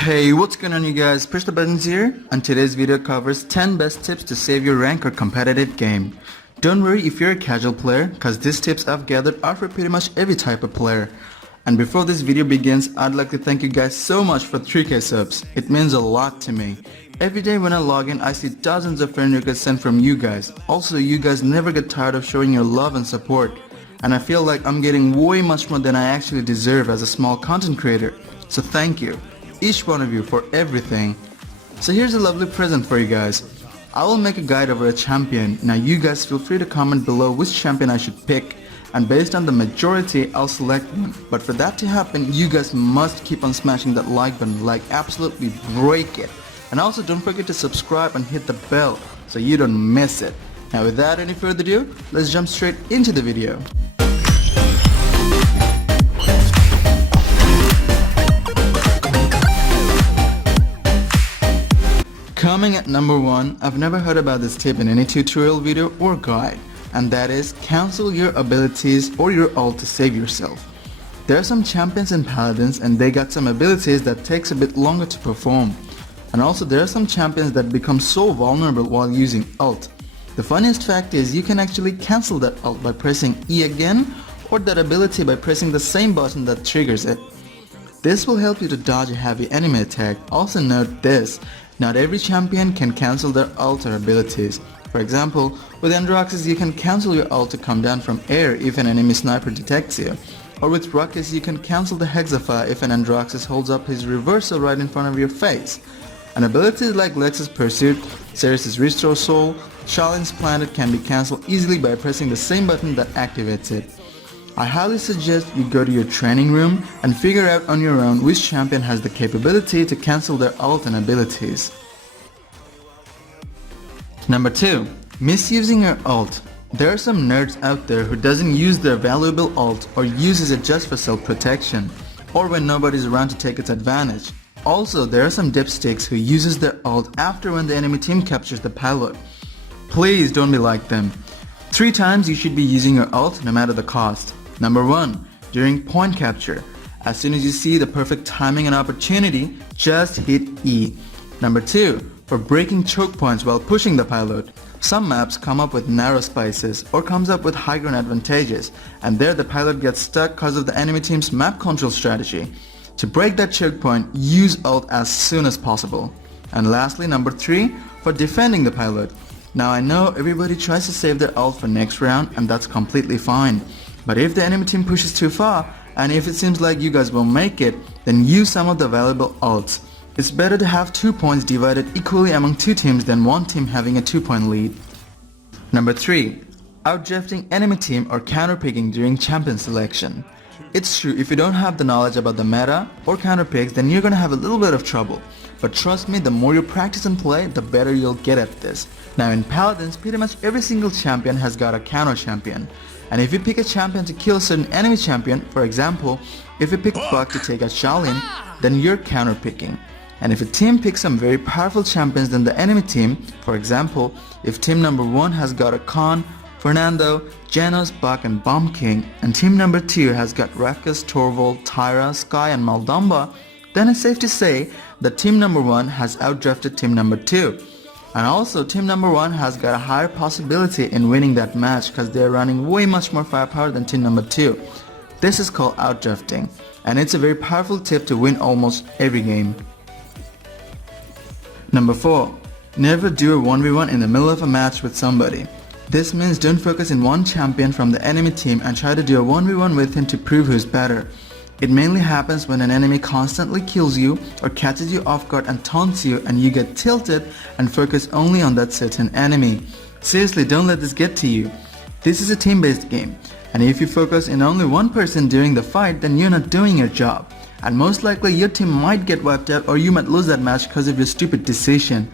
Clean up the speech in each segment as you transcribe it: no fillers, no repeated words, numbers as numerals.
Hey, what's going on you guys, PushdaButtons here, and today's video covers 10 best tips to save your rank or competitive game. Don't worry if you're a casual player, cause these tips I've gathered are for pretty much every type of player. And before this video begins, I'd like to thank you guys so much for 3k subs. It means a lot to me. Every day when I log in, I see dozens of friend requests sent from you guys. Also, you guys never get tired of showing your love and support. And I feel like I'm getting way much more than I actually deserve as a small content creator. So thank you, each one of you, for everything. So here's a lovely present for you guys. I will make a guide over a champion. Now you guys feel free to comment below which champion I should pick, and based on the majority I'll select one. But for that to happen, you guys must keep on smashing that like button, like absolutely break it. And also don't forget to subscribe and hit the bell so you don't miss it. Now without any further ado, let's jump straight into the video. Coming at number 1, I've never heard about this tip in any tutorial video or guide, and that is cancel your abilities or your ult to save yourself. There are some champions in Paladins and they got some abilities that takes a bit longer to perform. And also there are some champions that become so vulnerable while using ult. The funniest fact is you can actually cancel that ult by pressing E again, or that ability by pressing the same button that triggers it. This will help you to dodge a heavy enemy attack. Also note this, not every champion can cancel their ult or abilities. For example, with Androxus you can cancel your ult to come down from air if an enemy sniper detects you. Or with Ruckus you can cancel the Hexafire if an Androxus holds up his reversal right in front of your face. And abilities like Lex's Pursuit, Ceres' Restore Soul, Shaolin's Planet can be cancelled easily by pressing the same button that activates it. I highly suggest you go to your training room and figure out on your own which champion has the capability to cancel their ult and abilities. Number 2. Misusing your ult. There are some nerds out there who doesn't use their valuable ult or uses it just for self-protection, or when nobody's around to take its advantage. Also, there are some dipsticks who uses their ult after when the enemy team captures the payload. Please don't be like them. 3 times you should be using your ult no matter the cost. Number 1. During point capture. As soon as you see the perfect timing and opportunity, just hit E. Number 2. For breaking choke points while pushing the payload. Some maps come up with narrow spaces or comes up with high ground advantages, and there the payload gets stuck because of the enemy team's map control strategy. To break that choke point, use ult as soon as possible. And lastly, number 3. For defending the payload. Now I know everybody tries to save their ult for next round, and that's completely fine. But if the enemy team pushes too far, and if it seems like you guys won't make it, then use some of the valuable ults. It's better to have 2 points divided equally among 2 teams than one team having a 2-point lead. Number 3. Outdrafting enemy team or counterpicking during champion selection. It's true, if you don't have the knowledge about the meta or counterpicks, then you're gonna have a little bit of trouble. But trust me, the more you practice and play, the better you'll get at this. Now in Paladins, pretty much every single champion has got a counter champion. And if you pick a champion to kill a certain enemy champion, for example, if you pick Buck to take out Shaolin, then you're counterpicking. And if a team picks some very powerful champions than the enemy team, for example, if team number 1 has got a Khan, Fernando, Janos, Buck and Bomb King, and team number 2 has got Ruckus, Torvald, Tyra, Sky and Maldamba, then it's safe to say that team number 1 has outdrafted team number 2. And also team number 1 has got a higher possibility in winning that match because they are running way much more firepower than team number 2. This is called outdrafting, and it's a very powerful tip to win almost every game. Number 4. Never do a 1v1 in the middle of a match with somebody. This means don't focus in one champion from the enemy team and try to do a 1v1 with him to prove who's better. It mainly happens when an enemy constantly kills you or catches you off guard and taunts you, and you get tilted and focus only on that certain enemy. Seriously, don't let this get to you. This is a team-based game, and if you focus in only one person during the fight, then you're not doing your job. And most likely your team might get wiped out, or you might lose that match because of your stupid decision.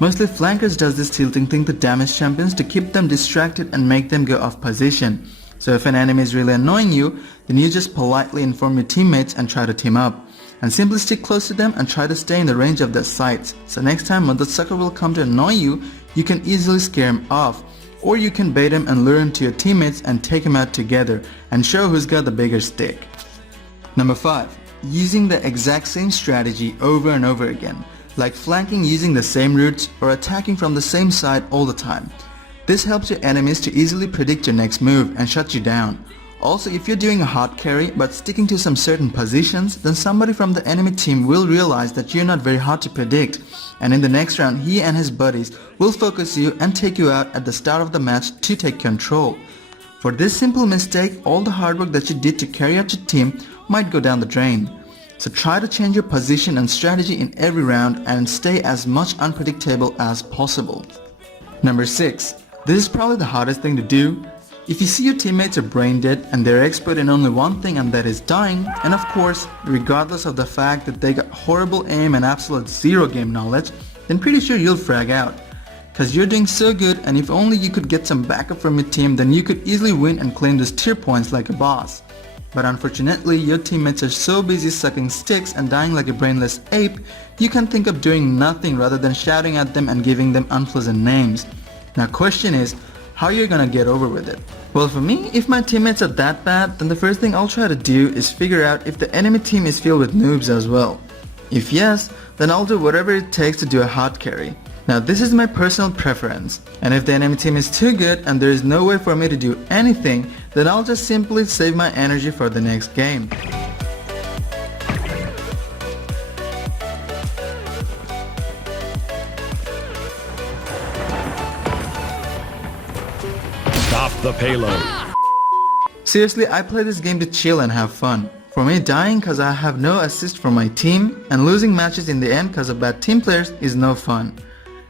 Mostly flankers does this tilting thing to damage champions to keep them distracted and make them go off position. So if an enemy is really annoying you, then you just politely inform your teammates and try to team up. And simply stick close to them and try to stay in the range of their sights. So next time when the sucker will come to annoy you, you can easily scare him off. Or you can bait him and lure him to your teammates and take him out together and show who's got the bigger stick. Number 5. using the exact same strategy over and over again, like flanking using the same routes or attacking from the same side all the time. This helps your enemies to easily predict your next move and shut you down. Also, if you're doing a hard carry but sticking to some certain positions, then somebody from the enemy team will realize that you're not very hard to predict, and in the next round he and his buddies will focus you and take you out at the start of the match to take control. For this simple mistake, all the hard work that you did to carry out your team might go down the drain. So try to change your position and strategy in every round and stay as much unpredictable as possible. Number 6. This is probably the hardest thing to do. If you see your teammates are brain dead and they're expert in only one thing, and that is dying, and of course, regardless of the fact that they got horrible aim and absolute zero game knowledge, then pretty sure you'll frag out. Cause you're doing so good, and if only you could get some backup from your team, then you could easily win and claim those tier points like a boss. But unfortunately, your teammates are so busy sucking sticks and dying like a brainless ape, you can think of doing nothing rather than shouting at them and giving them unpleasant names. Now question is, how you're gonna get over with it? Well, for me, if my teammates are that bad, then the first thing I'll try to do is figure out if the enemy team is filled with noobs as well. If yes, then I'll do whatever it takes to do a hard carry. Now this is my personal preference, and if the enemy team is too good and there is no way for me to do anything, then I'll just simply save my energy for the next game. Stop the payload. Seriously, I play this game to chill and have fun. For me, dying cause I have no assist from my team and losing matches in the end cause of bad team players is no fun.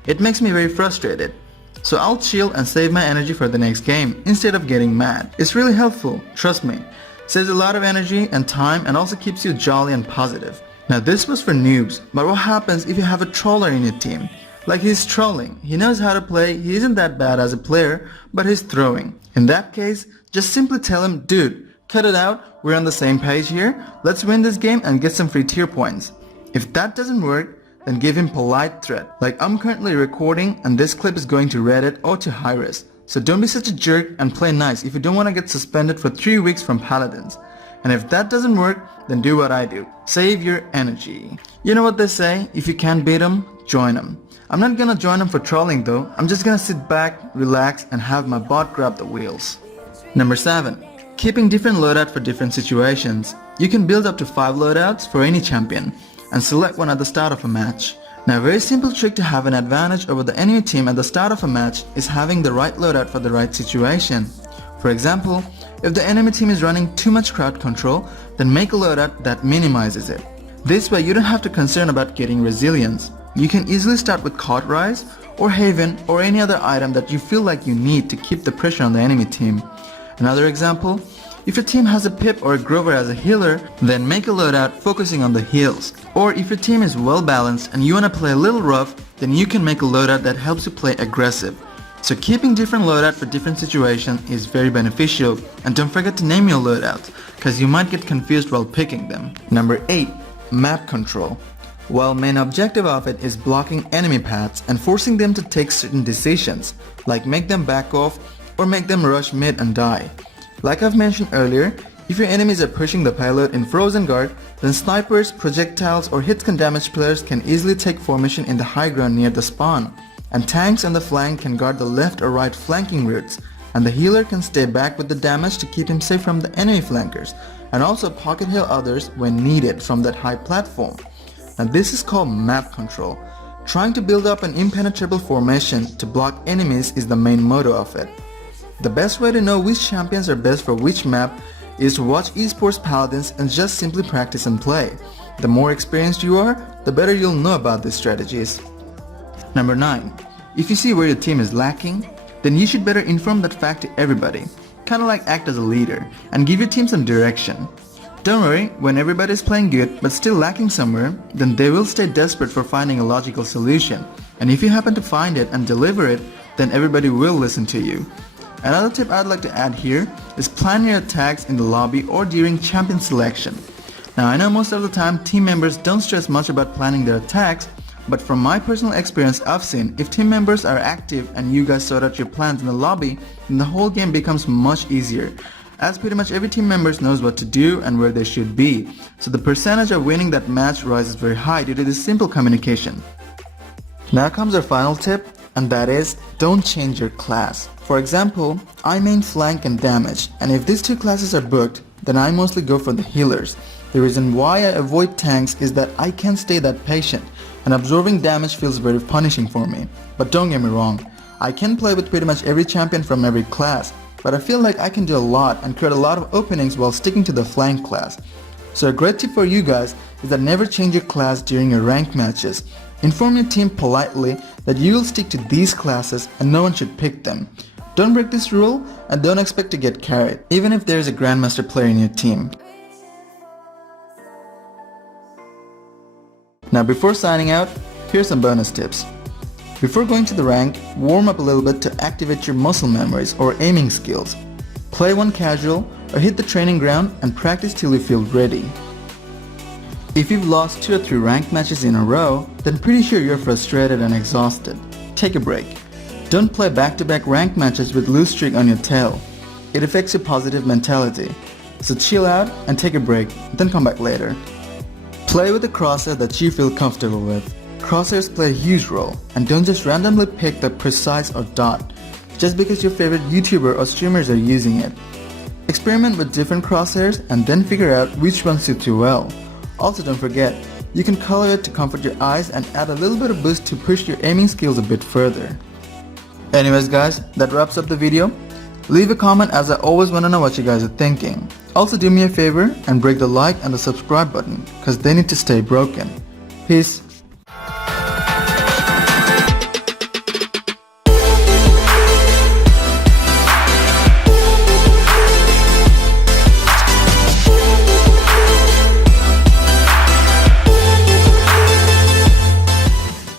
It makes me very frustrated. So I'll chill and save my energy for the next game instead of getting mad. It's really helpful, trust me. Saves a lot of energy and time and also keeps you jolly and positive. Now this was for noobs, but what happens if you have a troller in your team? Like he's trolling, he knows how to play, he isn't that bad as a player, but he's throwing. In that case, just simply tell him, dude, cut it out, we're on the same page here, let's win this game and get some free tier points. If that doesn't work, then give him polite threat. Like I'm currently recording and this clip is going to Reddit or to Hi-Res. So don't be such a jerk and play nice if you don't want to get suspended for 3 weeks from Paladins. And if that doesn't work, then do what I do. Save your energy. You know what they say, if you can't beat them, join them. I'm not gonna join them for trolling though, I'm just gonna sit back, relax and have my bot grab the wheels. Number 7. Keeping different loadout for different situations. You can build up to 5 loadouts for any champion and select one at the start of a match. Now a very simple trick to have an advantage over the enemy team at the start of a match is having the right loadout for the right situation. For example, if the enemy team is running too much crowd control, then make a loadout that minimizes it. This way you don't have to concern about getting resilience. You can easily start with Cauterize or Haven or any other item that you feel like you need to keep the pressure on the enemy team. Another example, if your team has a Pip or a Grover as a healer, then make a loadout focusing on the heals. Or if your team is well balanced and you want to play a little rough, then you can make a loadout that helps you play aggressive. So keeping different loadout for different situations is very beneficial, and don't forget to name your loadouts, cause you might get confused while picking them. Number 8. Map control. While main objective of it is blocking enemy paths and forcing them to take certain decisions, like make them back off or make them rush mid and die. Like I've mentioned earlier, if your enemies are pushing the payload in frozen guard, then snipers, projectiles or hit can damage players can easily take formation in the high ground near the spawn, and tanks on the flank can guard the left or right flanking routes, and the healer can stay back with the damage to keep him safe from the enemy flankers, and also pocket heal others when needed from that high platform. Now this is called map control. Trying to build up an impenetrable formation to block enemies is the main motto of it. The best way to know which champions are best for which map is to watch esports Paladins and just simply practice and play. The more experienced you are, the better you'll know about these strategies. Number 9. If you see where your team is lacking, then you should better inform that fact to everybody. Kinda like act as a leader and give your team some direction. Don't worry, when everybody is playing good but still lacking somewhere, then they will stay desperate for finding a logical solution. And if you happen to find it and deliver it, then everybody will listen to you. Another tip I'd like to add here is plan your attacks in the lobby or during champion selection. Now I know most of the time team members don't stress much about planning their attacks, but from my personal experience I've seen if team members are active and you guys sort out your plans in the lobby, then the whole game becomes much easier. as pretty much every team member knows what to do and where they should be, so the percentage of winning that match rises very high due to this simple communication. Now comes our final tip, and that is, don't change your class. For example, I main flank and damage, and if these two classes are booked, then I mostly go for the healers. The reason why I avoid tanks is that I can't stay that patient, and absorbing damage feels very punishing for me. But don't get me wrong, I can play with pretty much every champion from every class, but I feel like I can do a lot and create a lot of openings while sticking to the flank class. So a great tip for you guys is that never change your class during your ranked matches. Inform your team politely that you will stick to these classes and no one should pick them. Don't break this rule and don't expect to get carried, even if there is a grandmaster player in your team. Now before signing out, here's some bonus tips. Before going to the rank, warm up a little bit to activate your muscle memories or aiming skills. Play one casual or hit the training ground and practice till you feel ready. If you've lost 2 or 3 ranked matches in a row, then pretty sure you're frustrated and exhausted. Take a break. Don't play back-to-back ranked matches with lose streak on your tail. It affects your positive mentality. So chill out and take a break, then come back later. Play with a crosshair that you feel comfortable with. Crosshairs play a huge role, and don't just randomly pick the precise or dot, just because your favorite YouTuber or streamers are using it. Experiment with different crosshairs and then figure out which one suits you well. Also don't forget, you can color it to comfort your eyes and add a little bit of boost to push your aiming skills a bit further. Anyways guys, that wraps up the video. Leave a comment as I always want to know what you guys are thinking. Also do me a favor and break the like and the subscribe button, cause they need to stay broken. Peace.